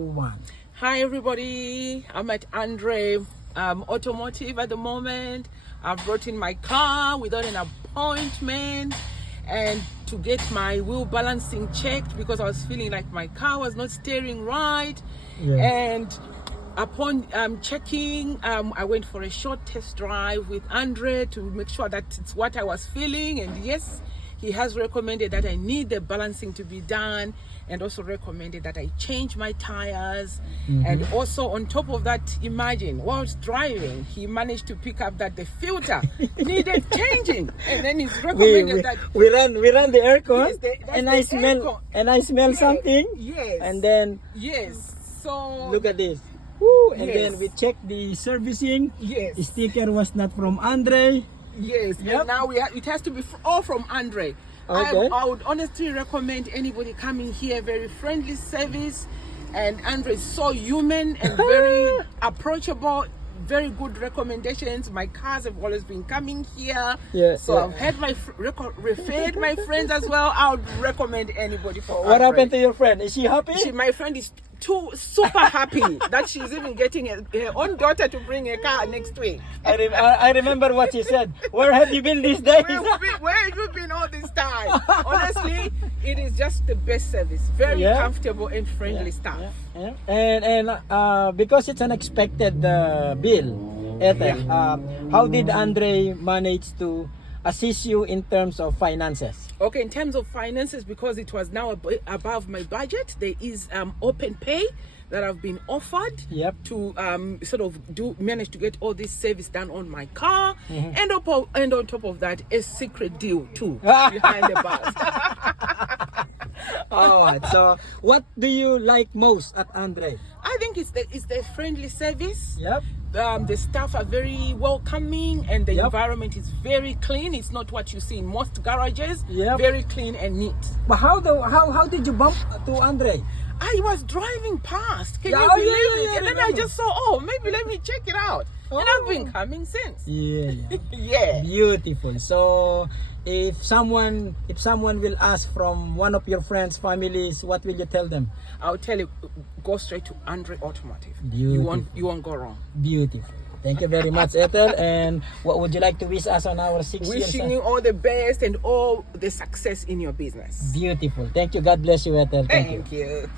One. Hi everybody, I'm at Andre Automotive at the moment. I've brought in my car without an appointment and to get my wheel balancing checked because I was feeling like my car was not steering right. Yes. And upon checking, I went for a short test drive with Andre to make sure that it's what I was feeling, and yes, he has recommended that I need the balancing to be done, and also recommended that I change my tires. And also on top of that, imagine whilst driving, he managed to pick up that the filter needed changing, and then he's recommended that we ran the aircon, Yes, that's and the I smell aircon. and I smell Yes, something. yes, And then yes. So look at this. Woo, and Yes. then we checked the servicing. yes, The sticker was not from Andre. yes. Yep. And now it has to be all from Andre. Okay. I would honestly recommend anybody coming here, very friendly service, and Andre is so human and very approachable. Very good recommendations. My cars have always been coming here, Yeah, so yeah. I've had my referred my friends as well. I would recommend anybody for What Andre. happened to your friend? Is she happy? My friend is super happy that she's even getting her own daughter to bring her car next week. I remember what she said. Where have you been these days? Where have you been all this time? Honestly, it is just the best service. Very Yeah. comfortable and friendly staff. Yeah. And because it's an expected bill, Ethel, how did Andre manage to assist you in terms of finances? Okay, in terms of finances, because it was now above my budget, there is open pay that I've been offered Yep. to sort of manage to get all this service done on my car, and on top of that, a secret deal too behind the bars. Alright, so what do you like most at Andre? I think it's the friendly service. Yep. The staff are very welcoming, and the Yep. environment is very clean. It's not what you see in most garages. Yep. Very clean and neat. But how did you bump to Andre? I was driving past. Can Yeah, you oh, believe yeah, it? yeah, And then I remember. just saw, maybe let me check it out. And I've been coming since. Yeah. Yeah. Beautiful. So if someone will ask from one of your friends, families, what will you tell them? I'll tell you, go straight to Andre Automotive. Beautiful. You won't go wrong. Beautiful. Thank you very much, Ethel. And what would you like to wish us on our 6 years? Wishing you all the best and all the success in your business. Beautiful. Thank you. God bless you, Ethel. Thank you. Thank you.